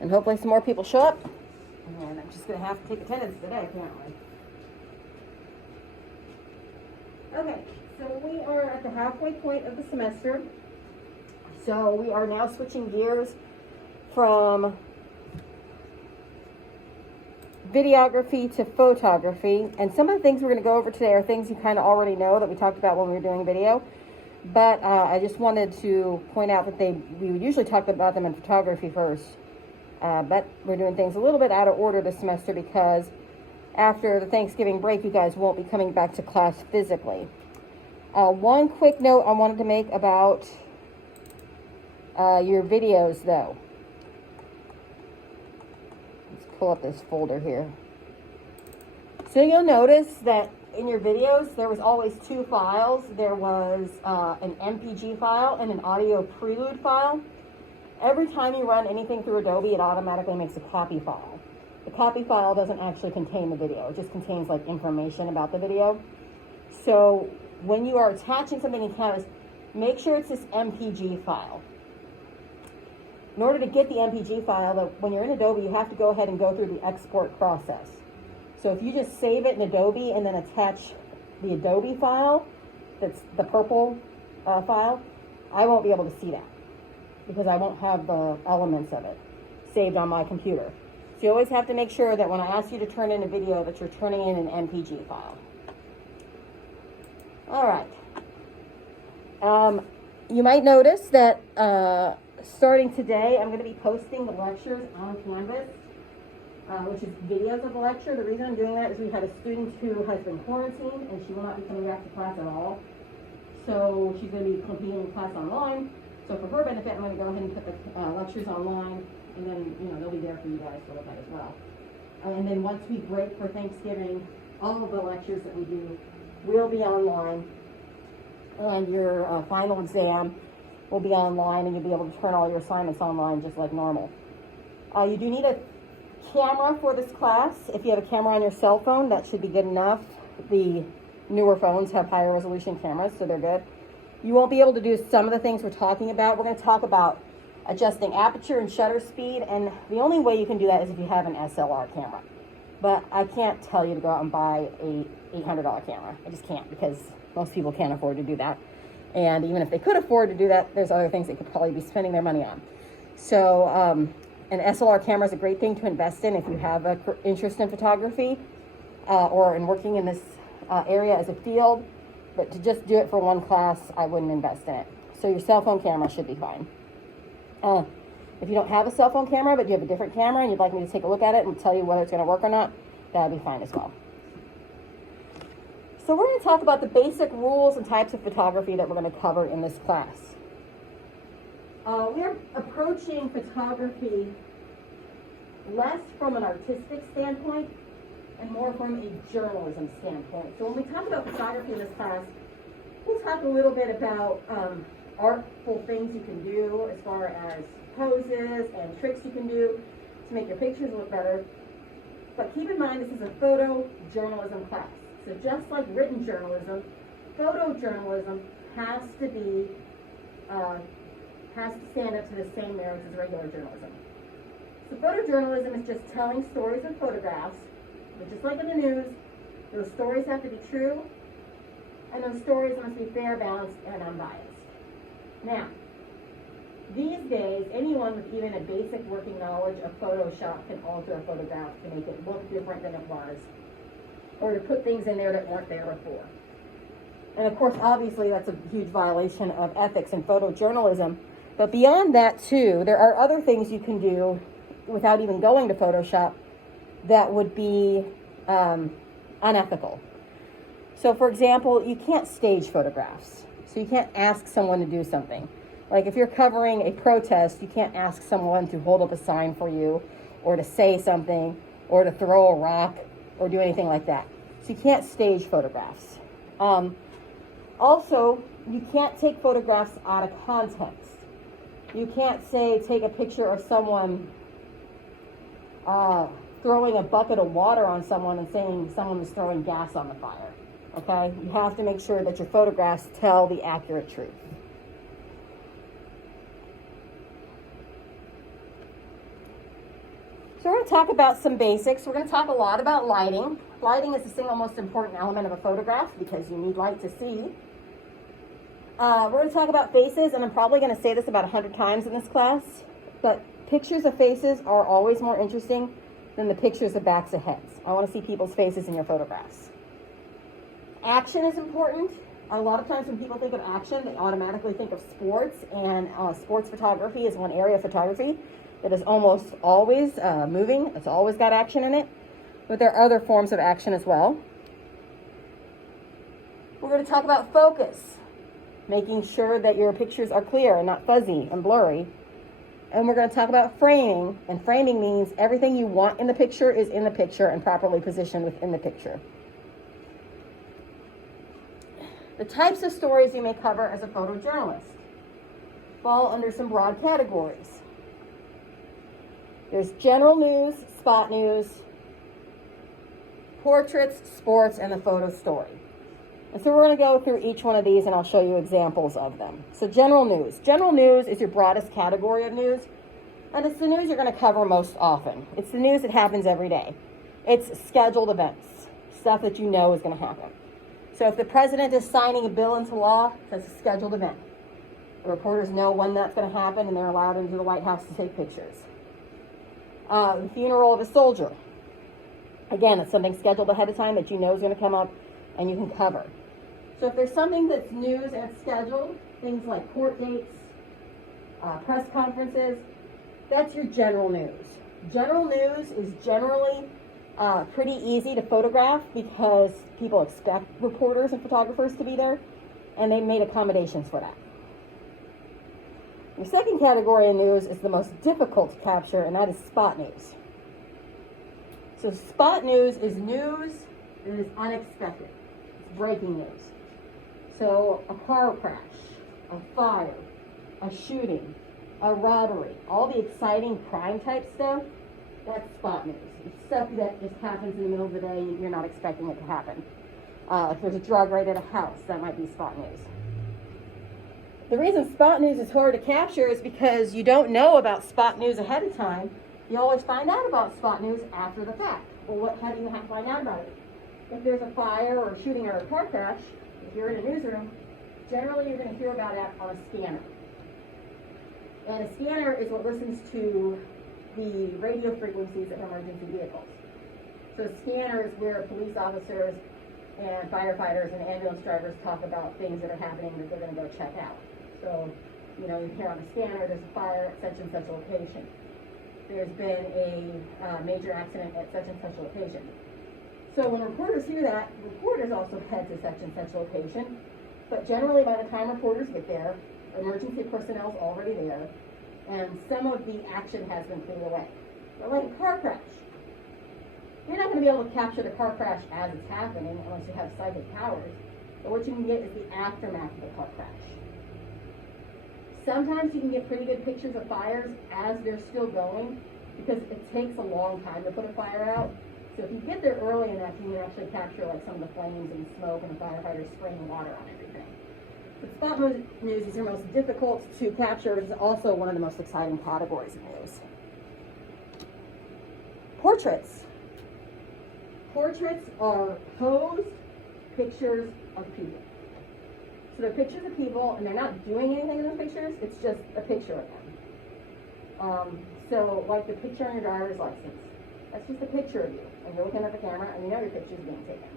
And hopefully some more people show up. And I'm just going to have to take attendance today, apparently. Okay, so we are at the halfway point of the semester. So we are now switching gears from videography to photography. And some of the things we're going to go over today are things you kind of already know that we talked about when we were doing video. But I just wanted to point out that we would usually talk about them in photography first. But we're doing things a little bit out of order this semester because after the Thanksgiving break, you guys won't be coming back to class physically. One quick note I wanted to make about your videos, though. Let's pull up this folder here. So you'll notice that in your videos, there was always two files. There was an MPG file and an audio prelude file. Every time you run anything through Adobe, it automatically makes a copy file. The copy file doesn't actually contain the video. It just contains like information about the video. So when you are attaching something in Canvas, make sure it's this MPG file. In order to get the MPG file, when you're in Adobe, you have to go ahead and go through the export process. So if you just save it in Adobe and then attach the Adobe file, that's the purple file, I won't be able to see that because I won't have the elements of it saved on my computer. So you always have to make sure that when I ask you to turn in a video that you're turning in an MPG file. All right. You might notice that starting today, I'm going to be posting the lectures on Canvas, which is videos of the lecture. The reason I'm doing that is we have a student who has been quarantined and she will not be coming back to class at all. So she's going to be completing class online. So for her benefit, I'm going to go ahead and put the lectures online, and then they'll be there for you guys to look at as well. And then once we break for Thanksgiving, all of the lectures that we do will be online, and your final exam will be online, and you'll be able to turn all your assignments online just like normal. You do need a camera for this class. If you have a camera on your cell phone, that should be good enough. The newer phones have higher resolution cameras, so they're good. You won't be able to do some of the things we're talking about. We're going to talk about adjusting aperture and shutter speed, and the only way you can do that is if you have an SLR camera. But I can't tell you to go out and buy a $800 camera. I just can't, because most people can't afford to do that. And even if they could afford to do that, there's other things they could probably be spending their money on. So an SLR camera is a great thing to invest in if you have an interest in photography or in working in this area as a field. But to just do it for one class, I wouldn't invest in it. So your cell phone camera should be fine. If you don't have a cell phone camera, but you have a different camera and you'd like me to take a look at it and tell you whether it's going to work or not, that'd be fine as well. So we're going to talk about the basic rules and types of photography that we're going to cover in this class. We are approaching photography less from an artistic standpoint and more from a journalism standpoint. So when we talk about photography in this class, we'll talk a little bit about artful things you can do as far as poses and tricks you can do to make your pictures look better. But keep in mind, this is a photojournalism class. So just like written journalism, photojournalism has to stand up to the same merits as regular journalism. So photojournalism is just telling stories in photographs, but just like in the news, those stories have to be true, and those stories must be fair, balanced, and unbiased. Now, these days, anyone with even a basic working knowledge of Photoshop can alter a photograph to make it look different than it was, or to put things in there that weren't there before. And of course, obviously, that's a huge violation of ethics in photojournalism. But beyond that, too, there are other things you can do without even going to Photoshop that would be unethical. So, for example, you can't stage photographs. So you can't ask someone to do something. Like if you're covering a protest, you can't ask someone to hold up a sign for you or to say something or to throw a rock or do anything like that. So you can't stage photographs. Also, you can't take photographs out of context. You can't say, take a picture of someone throwing a bucket of water on someone and saying someone was throwing gas on the fire. Okay? You have to make sure that your photographs tell the accurate truth. So we're going to talk about some basics. We're going to talk a lot about lighting. Lighting is the single most important element of a photograph because you need light to see. We're going to talk about faces, and I'm probably going to say this about 100 times in this class, but pictures of faces are always more interesting than the pictures of backs of heads. I want to see people's faces in your photographs. Action is important. A lot of times when people think of action, they automatically think of sports, and sports photography is one area of photography that is almost always moving. It's always got action in it, but there are other forms of action as well. We're going to talk about focus, making sure that your pictures are clear and not fuzzy and blurry. And we're going to talk about framing, and framing means everything you want in the picture is in the picture and properly positioned within the picture. The types of stories you may cover as a photojournalist fall under some broad categories. There's general news, spot news, portraits, sports, and the photo story. And so we're going to go through each one of these and I'll show you examples of them. So general news. General news is your broadest category of news, and it's the news you're going to cover most often. It's the news that happens every day. It's scheduled events, stuff that you know is going to happen. So if the president is signing a bill into law, that's a scheduled event. The reporters know when that's going to happen, and they're allowed into the White House to take pictures. The funeral of a soldier. Again, it's something scheduled ahead of time that you know is going to come up and you can cover. So if there's something that's news and scheduled, things like court dates, press conferences, that's your general news. General news is generally pretty easy to photograph because people expect reporters and photographers to be there, and they made accommodations for that. The second category of news is the most difficult to capture, and that is spot news. So spot news is news that is unexpected. It's breaking news. So a car crash, a fire, a shooting, a robbery, all the exciting crime type stuff, that's spot news. It's stuff that just happens in the middle of the day and you're not expecting it to happen. If there's a drug raid at a house, that might be spot news. The reason spot news is hard to capture is because you don't know about spot news ahead of time. You always find out about spot news after the fact. Well, how do you find out about it? If there's a fire or a shooting or a car crash, if you're in a newsroom, generally you're going to hear about it on a scanner. And a scanner is what listens to the radio frequencies of emergency vehicles. So a scanner is where police officers and firefighters and ambulance drivers talk about things that are happening that they're going to go check out. So, you hear on the scanner, there's a fire at such and such location. There's been a major accident at such and such location. So when reporters hear that, reporters also head to such and such location. But generally, by the time reporters get there, emergency personnel is already there, and some of the action has been cleared away. But like a car crash, you're not going to be able to capture the car crash as it's happening unless you have psychic powers. But what you can get is the aftermath of the car crash. Sometimes you can get pretty good pictures of fires as they're still going because it takes a long time to put a fire out. So if you get there early enough, you can actually capture like some of the flames and smoke and the firefighters spraying water on everything. But spot news is the most difficult to capture. It's also one of the most exciting categories of news. Portraits. Portraits are posed pictures of people. So they're pictures of people, and they're not doing anything in those pictures. It's just a picture of them. So like the picture on your driver's license. That's just a picture of you. And you're looking at the camera, and you know your picture's being taken.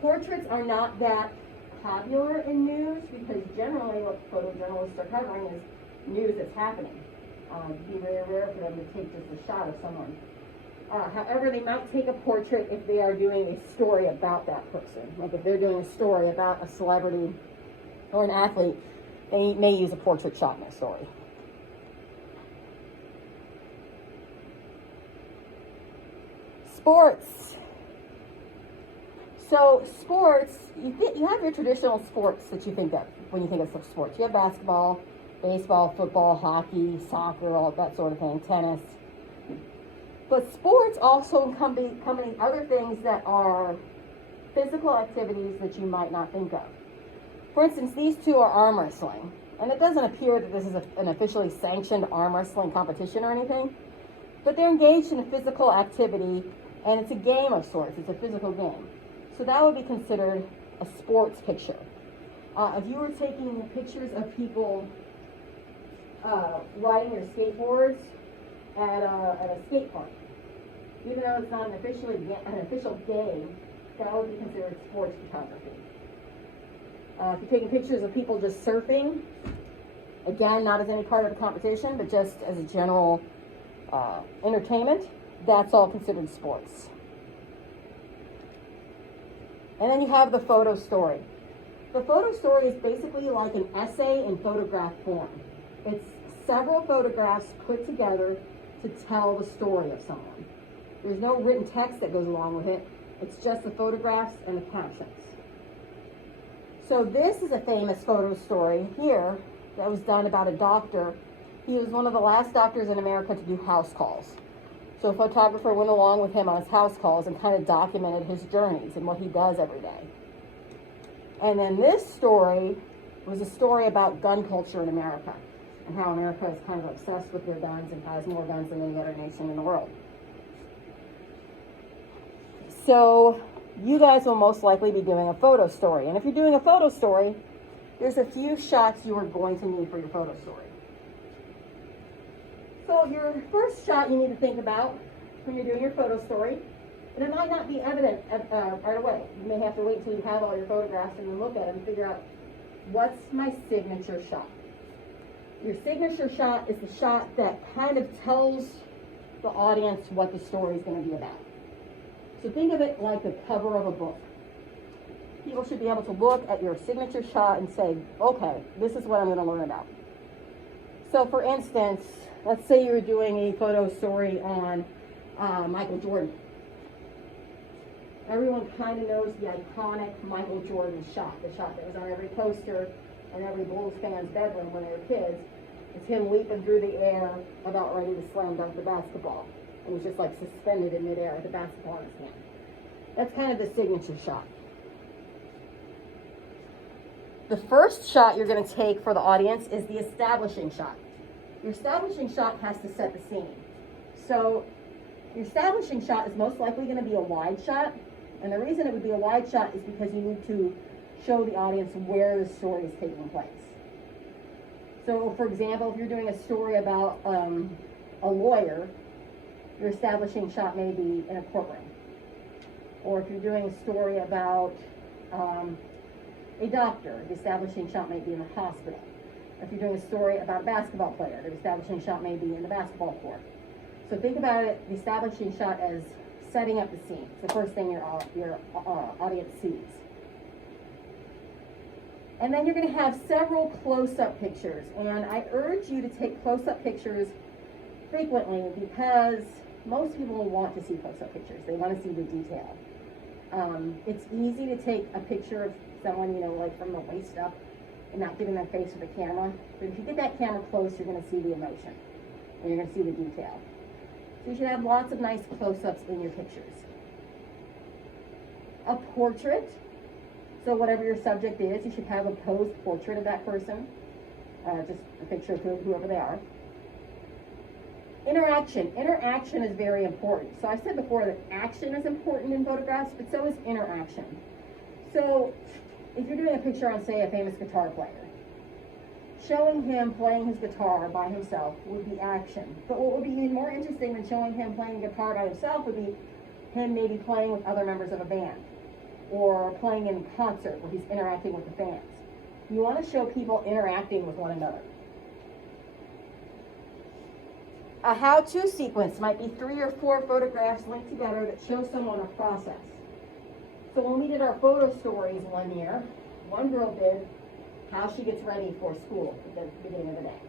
Portraits are not that popular in news because generally what photojournalists are covering is news that's happening. It'd be very rare for them to take just a shot of someone. However, they might take a portrait if they are doing a story about that person. Like if they're doing a story about a celebrity or an athlete, they may use a portrait shot in their story. Sports. So sports, you have your traditional sports that you think of when you think of sports. You have basketball, baseball, football, hockey, soccer, all that sort of thing, tennis. But sports also encompass other things that are physical activities that you might not think of. For instance, these two are arm wrestling. And it doesn't appear that this is an officially sanctioned arm wrestling competition or anything. but they're engaged in a physical activity, and it's a game of sorts. It's a physical game. So that would be considered a sports picture. If you were taking pictures of people riding their skateboards at a skate park, even though it's not an official game, that would be considered sports photography. If you're taking pictures of people just surfing, again, not as any part of the competition, but just as a general entertainment, that's all considered sports. And then you have the photo story. The photo story is basically like an essay in photograph form. It's several photographs put together to tell the story of someone. There's no written text that goes along with it. It's just the photographs and the captions. So this is a famous photo story here that was done about a doctor. He was one of the last doctors in America to do house calls. So a photographer went along with him on his house calls and kind of documented his journeys and what he does every day. And then this story was a story about gun culture in America and how America is kind of obsessed with their guns and has more guns than any other nation in the world. So you guys will most likely be doing a photo story. And if you're doing a photo story, there's a few shots you are going to need for your photo story. So your first shot you need to think about when you're doing your photo story, and it might not be evident right away. You may have to wait until you have all your photographs and then look at them and figure out, what's my signature shot? Your signature shot is the shot that kind of tells the audience what the story is going to be about. So think of it like the cover of a book. People should be able to look at your signature shot and say, okay, this is what I'm going to learn about. So for instance, let's say you're doing a photo story on Michael Jordan. Everyone kind of knows the iconic Michael Jordan shot, the shot that was on every poster and every Bulls fan's bedroom when they were kids. It's him leaping through the air about ready to slam dunk the basketball. It was just like suspended in midair with the basketball in his hand. That's kind of the signature shot. The first shot you're going to take for the audience is the establishing shot. Your establishing shot has to set the scene. So your establishing shot is most likely going to be a wide shot. And the reason it would be a wide shot is because you need to show the audience where the story is taking place. So for example, if you're doing a story about a lawyer, your establishing shot may be in a courtroom. Or if you're doing a story about a doctor, the establishing shot may be in a hospital. If you're doing a story about a basketball player, the establishing shot may be in the basketball court. So think about it, the establishing shot as setting up the scene. It's the first thing your audience sees. And then you're going to have several close-up pictures. And I urge you to take close-up pictures frequently because most people want to see close-up pictures. They want to see the detail. It's easy to take a picture of someone, like from the waist up and not giving their face with a camera. But if you get that camera close, you're going to see the emotion and you're going to see the detail. So you should have lots of nice close-ups in your pictures. A portrait. So whatever your subject is, you should have a posed portrait of that person. Just a picture of whoever they are. Interaction. Interaction is very important. So I said before that action is important in photographs, but so is interaction. So if you're doing a picture on, say, a famous guitar player, showing him playing his guitar by himself would be action. But what would be even more interesting than showing him playing guitar by himself would be him maybe playing with other members of a band or playing in a concert where he's interacting with the fans. You want to show people interacting with one another. A how-to sequence might be 3 or 4 photographs linked together that show someone a process. So when we did our photo stories one year, one girl did how she gets ready for school at the beginning of the day.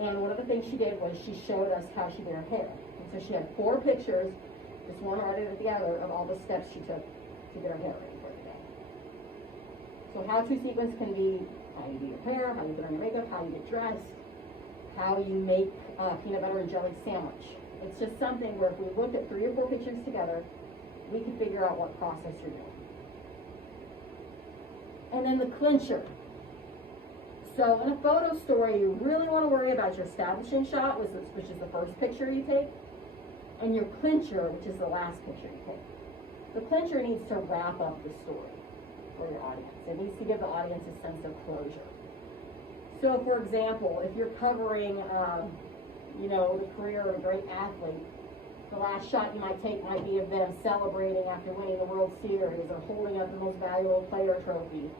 And one of the things she did was she showed us how she did her hair. And so she had 4 pictures, just one right after the other, of all the steps she took to get her hair ready for the day. So how-to sequence can be how you do your hair, how you put on your makeup, how you get dressed, how you make a peanut butter and jelly sandwich. It's just something where if we looked at 3 or 4 pictures together, we can figure out what process you're doing. And then the clincher. So in a photo story, you really want to worry about your establishing shot, which is the first picture you take, and your clincher, which is the last picture you take. The clincher needs to wrap up the story for your audience. It needs to give the audience a sense of closure. So, for example, if you're covering, the career of a great athlete, the last shot you might take might be of them celebrating after winning the World Series or holding up the most valuable player trophy.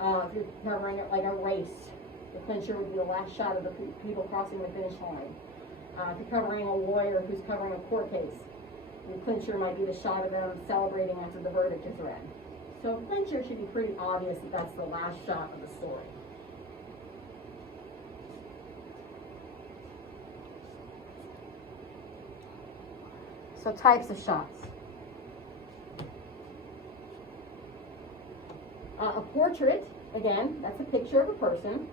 If you're covering it like a race, the clincher would be the last shot of the people crossing the finish line. If you're covering a lawyer who's covering a court case, the clincher might be the shot of them celebrating after the verdict is read. So clincher should be pretty obvious that that's the last shot of the story. So types of shots. A portrait, again, that's a picture of a person.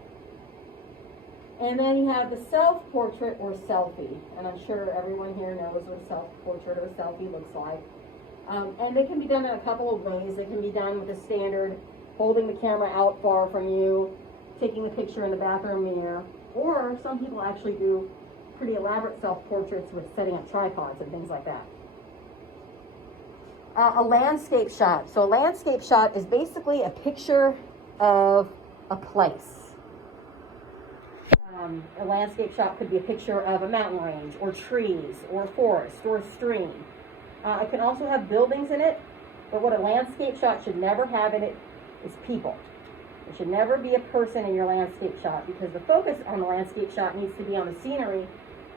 And then you have the self-portrait or selfie. And I'm sure everyone here knows what a self-portrait or a selfie looks like. And they can be done in a couple of ways. They can be done with the standard holding the camera out far from you, taking the picture in the bathroom mirror, or some people actually do pretty elaborate self-portraits with setting up tripods and things like that. A landscape shot. So a landscape shot is basically a picture of a place. A landscape shot could be a picture of a mountain range, or trees, or a forest, or a stream. It can also have buildings in it, but what a landscape shot should never have in it is people. There should never be a person in your landscape shot, because the focus on the landscape shot needs to be on the scenery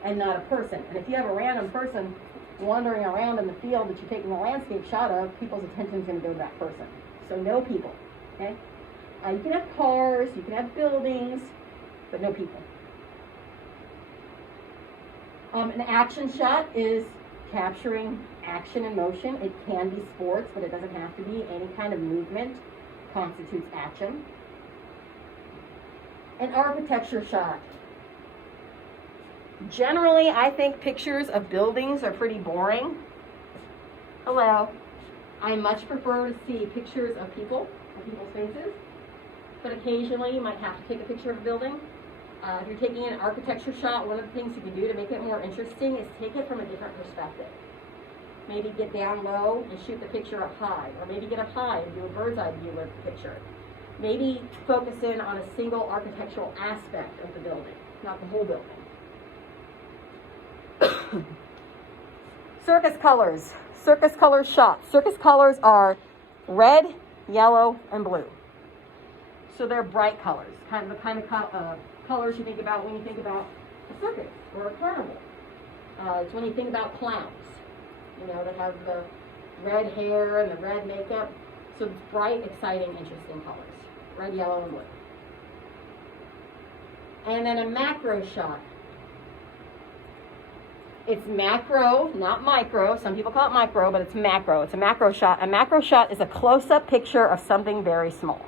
and not a person. And if you have a random person wandering around in the field that you're taking a landscape shot of, people's attention is going to go to that person. So no people, okay? You can have cars, you can have buildings, but no people. An action shot is capturing action and motion. It can be sports, but it doesn't have to be. Any kind of movement constitutes action. An architecture shot. Generally, I think pictures of buildings are pretty boring. Hello. I much prefer to see pictures of people's faces, but occasionally you might have to take a picture of a building. If you're taking an architecture shot, one of the things you can do to make it more interesting is take it from a different perspective. Maybe get down low and shoot the picture up high, or maybe get up high and do a bird's eye view of the picture. Maybe focus in on a single architectural aspect of the building, not the whole building. Circus colors. Circus color shots. Circus colors are red, yellow, and blue. So they're bright colors, kind of the kind of colors you think about when you think about a circus or a carnival. It's when you think about clowns, that have the red hair and the red makeup. So it's bright, exciting, interesting colors. Red, yellow, and blue. And then a macro shot. It's macro, not micro. Some people call it micro, but it's macro. It's a macro shot. A macro shot is a close-up picture of something very small.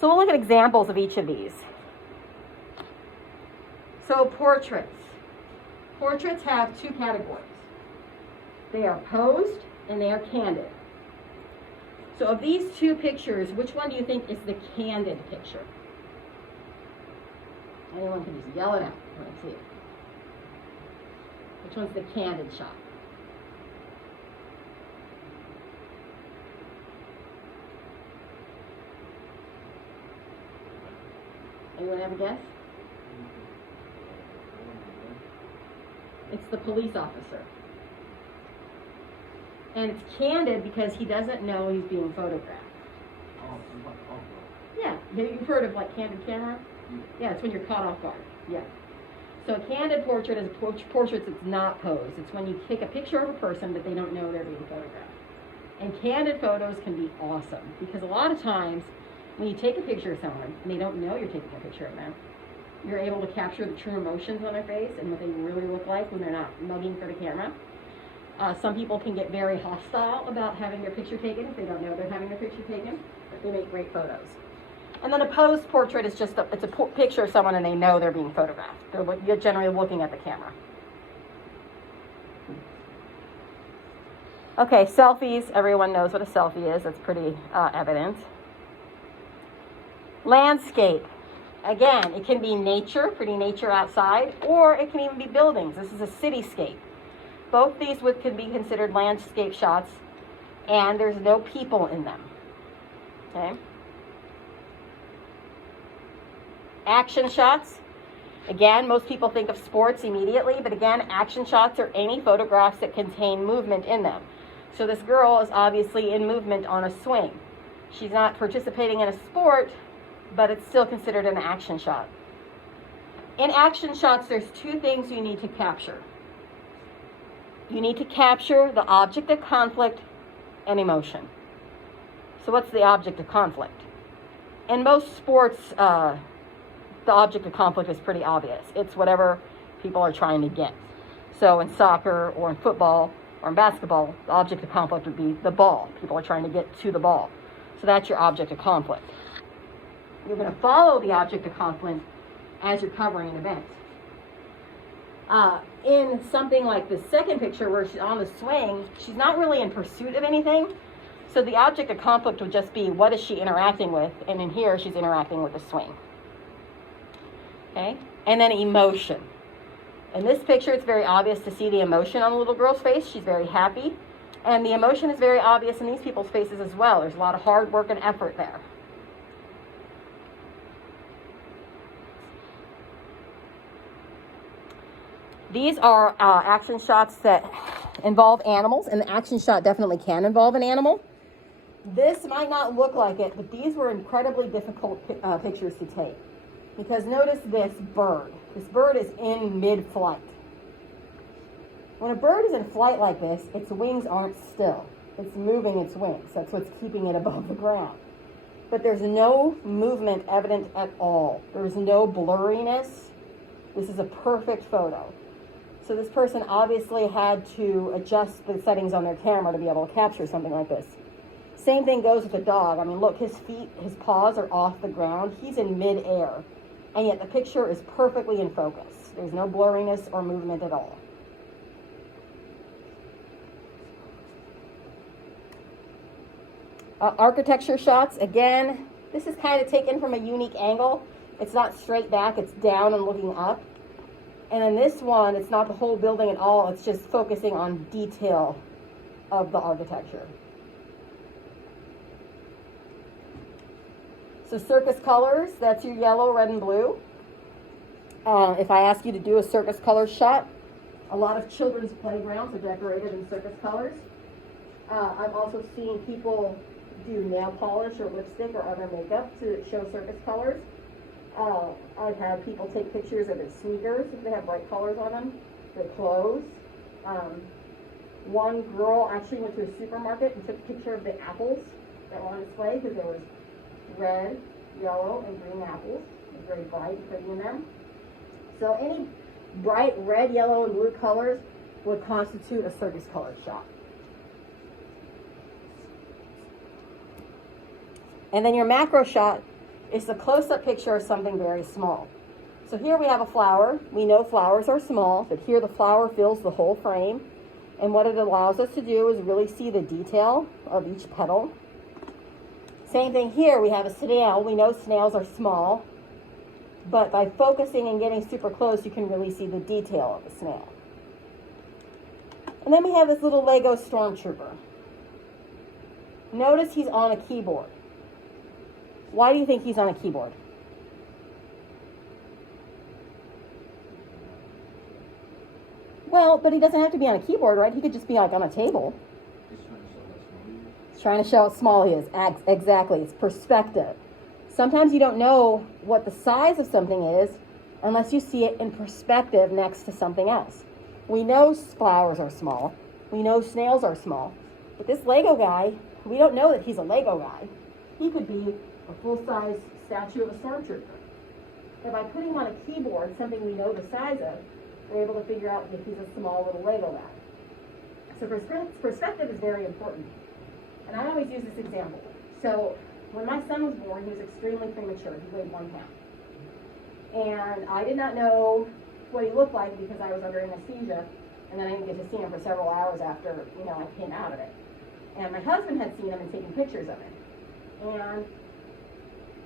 So we'll look at examples of each of these. So portraits. Portraits have two categories. They are posed and they are candid. So of these two pictures, which one do you think is the candid picture? Anyone can just yell it out when I see it. Which one's the candid shot? Anyone have a guess? It's the police officer. And it's candid because he doesn't know he's being photographed. Yeah, you've heard of like candid camera? Yeah, it's when you're caught off guard. Yeah. So a candid portrait is a portrait that's not posed. It's when you take a picture of a person but they don't know they're being photographed. And candid photos can be awesome because a lot of times when you take a picture of someone and they don't know you're taking a picture of them, you're able to capture the true emotions on their face and what they really look like when they're not mugging for the camera. Some people can get very hostile about having their picture taken if they don't know they're having their picture taken, but they make great photos. And then a posed portrait is just it's a picture of someone and they know they're being photographed. You're generally looking at the camera. Okay, selfies. Everyone knows what a selfie is. That's pretty evident. Landscape. Again, it can be nature, pretty nature outside, or it can even be buildings. This is a cityscape. Both these can be considered landscape shots, and there's no people in them. Okay. Action shots. Again, most people think of sports immediately, but again, action shots are any photographs that contain movement in them. So this girl is obviously in movement on a swing. She's not participating in a sport, but it's still considered an action shot. In action shots, there's two things you need to capture. You need to capture the object of conflict and emotion. So what's the object of conflict? In most sports, the object of conflict is pretty obvious. It's whatever people are trying to get. So in soccer or in football or in basketball, the object of conflict would be the ball. People are trying to get to the ball. So that's your object of conflict. You're going to follow the object of conflict as you're covering an event. In something like the second picture where she's on the swing, she's not really in pursuit of anything. So the object of conflict would just be, what is she interacting with? And in here, she's interacting with the swing. Okay? And then emotion. In this picture, it's very obvious to see the emotion on the little girl's face. She's very happy. And the emotion is very obvious in these people's faces as well. There's a lot of hard work and effort there. These are action shots that involve animals, and the action shot definitely can involve an animal. This might not look like it, but these were incredibly difficult pictures to take. Because notice this bird. This bird is in mid-flight. When a bird is in flight like this, its wings aren't still. It's moving its wings. That's what's keeping it above the ground. But there's no movement evident at all. There's no blurriness. This is a perfect photo. So this person obviously had to adjust the settings on their camera to be able to capture something like this. Same thing goes with the dog. I mean, look, his feet, his paws are off the ground. He's in mid-air. And yet the picture is perfectly in focus. There's no blurriness or movement at all. Architecture shots, again, this is kind of taken from a unique angle. It's not straight back, it's down and looking up. And in this one, it's not the whole building at all, it's just focusing on detail of the architecture. So circus colors, that's your yellow, red, and blue. If I ask you to do a circus color shot, a lot of children's playgrounds are decorated in circus colors. I've also seen people do nail polish or lipstick or other makeup to show circus colors. I've had people take pictures of their sneakers if they have bright colors on them, their clothes. One girl actually went to a supermarket and took a picture of the apples that were on display because there was red, yellow, and green apples. It's very bright and pretty in them. So any bright red, yellow, and blue colors would constitute a circus colored shot. And then your macro shot is the close-up picture of something very small. So here we have a flower. We know flowers are small, but here the flower fills the whole frame. And what it allows us to do is really see the detail of each petal. Same thing here, we have a snail. We know snails are small, but by focusing and getting super close, you can really see the detail of the snail. And then we have this little Lego stormtrooper. Notice he's on a keyboard. Why do you think he's on a keyboard? Well, but he doesn't have to be on a keyboard, right? He could just be like on a table. He's trying to show how small he is. Exactly. It's perspective. Sometimes you don't know what the size of something is unless you see it in perspective next to something else. We know flowers are small. We know snails are small. But this Lego guy, we don't know that he's a Lego guy. He could be a full-size statue of a stormtrooper. And by putting him on a keyboard, something we know the size of, we're able to figure out if he's a small little Lego guy. So perspective is very important. And I always use this example. So when my son was born, he was extremely premature. He weighed 1 pound. And I did not know what he looked like because I was under anesthesia, and then I didn't get to see him for several hours after, I came out of it. And my husband had seen him and taken pictures of him. And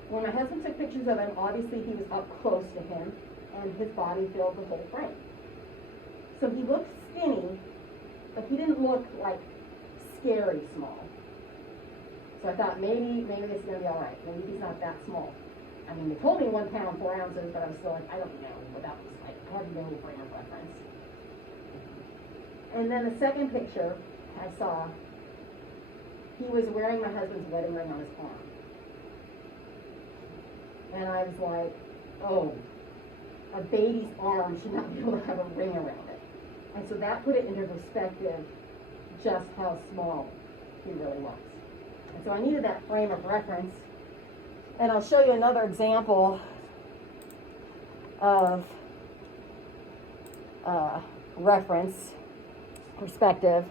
when my husband took pictures of him, obviously he was up close to him, and his body filled the whole frame. So he looked skinny but he didn't look like scary small. So I thought maybe this is gonna be all right. Maybe he's not that small. I mean, they told me 1 pound, 4 ounces, but I was still like, I don't know what that was like. I hadn't been any frame of reference. And then the second picture I saw, he was wearing my husband's wedding ring on his arm. And I was like, oh, a baby's arm should not be able to have a ring around it. And so that put it into perspective just how small he really was. And so I needed that frame of reference. And I'll show you another example of reference perspective.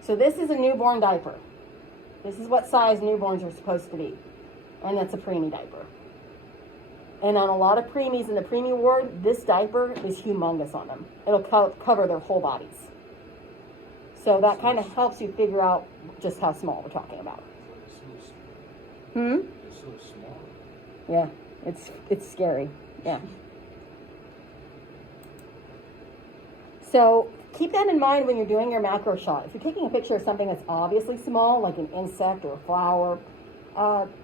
So this is a newborn diaper. This is what size newborns are supposed to be. And that's a preemie diaper. And on a lot of preemies in the preemie ward, this diaper is humongous on them. It'll cover their whole bodies. So that kind of helps you figure out just how small we're talking about. It's so small. Yeah, it's scary. Yeah. So keep that in mind when you're doing your macro shot. If you're taking a picture of something that's obviously small, like an insect or a flower,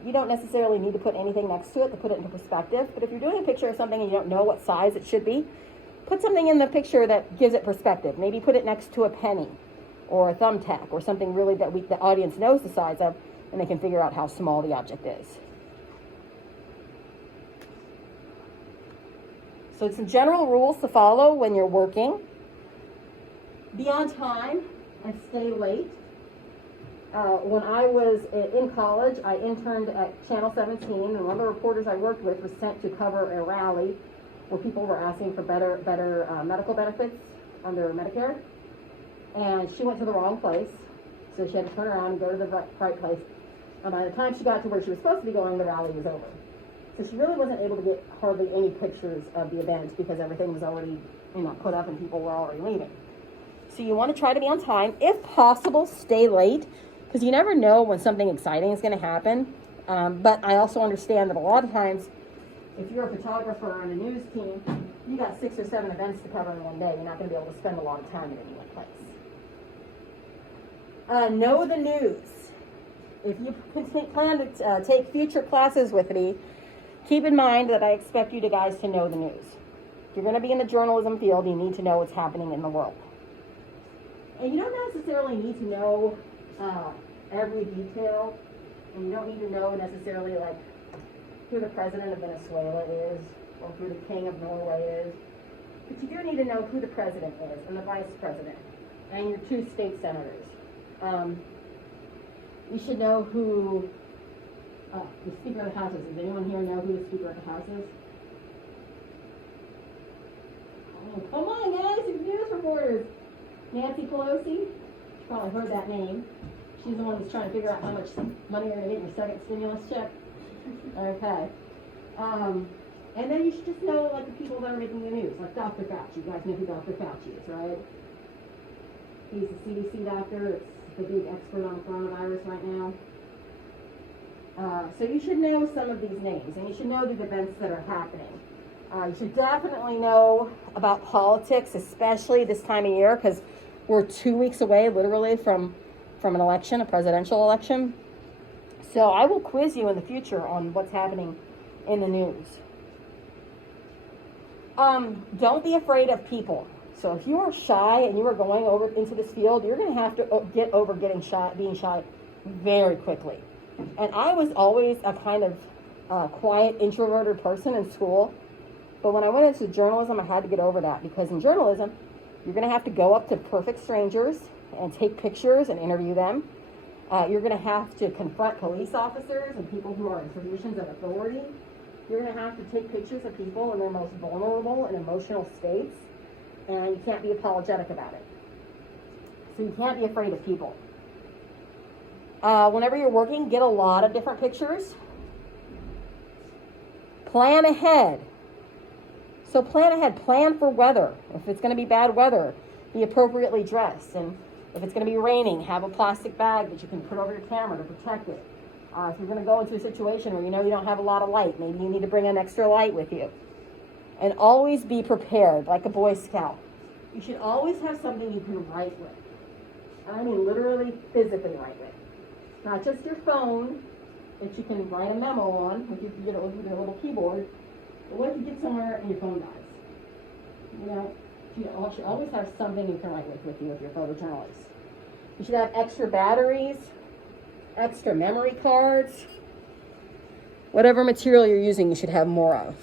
you don't necessarily need to put anything next to it to put it into perspective. But if you're doing a picture of something and you don't know what size it should be, put something in the picture that gives it perspective. Maybe put it next to a penny or a thumbtack or something really that the audience knows the size of, and they can figure out how small the object is. So some general rules to follow when you're working. Be on time and stay late. When I was in college, I interned at Channel 17, and one of the reporters I worked with was sent to cover a rally where people were asking for better medical benefits under Medicare. And she went to the wrong place, so she had to turn around and go to the right place. And by the time she got to where she was supposed to be going, the rally was over. So she really wasn't able to get hardly any pictures of the event because everything was already, put up and people were already leaving. So you want to try to be on time. If possible, stay late, because you never know when something exciting is going to happen. But I also understand that a lot of times, if you're a photographer on a news team, you got 6 or 7 events to cover in one day. You're not going to be able to spend a lot of time in any one place. Know the news. If you plan to take future classes with me, keep in mind that I expect you guys to know the news. If you're going to be in the journalism field, you need to know what's happening in the world. And you don't necessarily need to know every detail, and you don't need to know necessarily like who the president of Venezuela is or who the king of Norway is. But you do need to know who the president is and the vice president and your 2 state senators. You should know who the Speaker of the House is. Does anyone here know who the Speaker of the House is? Oh, come on, guys, you're news reporters. Nancy Pelosi. You probably heard that name. She's the one who's trying to figure out how much money you're going to get in your second stimulus check. Okay. And then you should just know, like, the people that are making the news, like Dr. Fauci. You guys know who Dr. Fauci is, right? He's the CDC doctor. It's the big expert on coronavirus right now. So you should know some of these names, and you should know the events that are happening. You should definitely know about politics, especially this time of year, because we're 2 weeks away, literally, from an election, a presidential election. So I will quiz you in the future on what's happening in the news. Don't be afraid of people. So if you are shy and you are going over into this field, you're going to have to get over being shy very quickly. And I was always a kind of quiet, introverted person in school. But when I went into journalism, I had to get over that, because in journalism, you're going to have to go up to perfect strangers and take pictures and interview them. You're going to have to confront police officers and people who are in positions of authority. You're going to have to take pictures of people in their most vulnerable and emotional states, and you can't be apologetic about it. So you can't be afraid of people. Whenever you're working, get a lot of different pictures. Plan ahead. So plan ahead. Plan for weather. If it's going to be bad weather, be appropriately dressed. And if it's going to be raining, have a plastic bag that you can put over your camera to protect it. So we're going to go into a situation where you know you don't have a lot of light. Maybe you need to bring an extra light with you. And always be prepared, like a Boy Scout. You should always have something you can write with. And I mean literally, physically write with. Not just your phone, that you can write a memo on, with your little keyboard. But what if you get somewhere and your phone dies? You know, you should always have something you can write with you if you're a photojournalist. You should have extra batteries, extra memory cards. Whatever material you're using, you should have more of.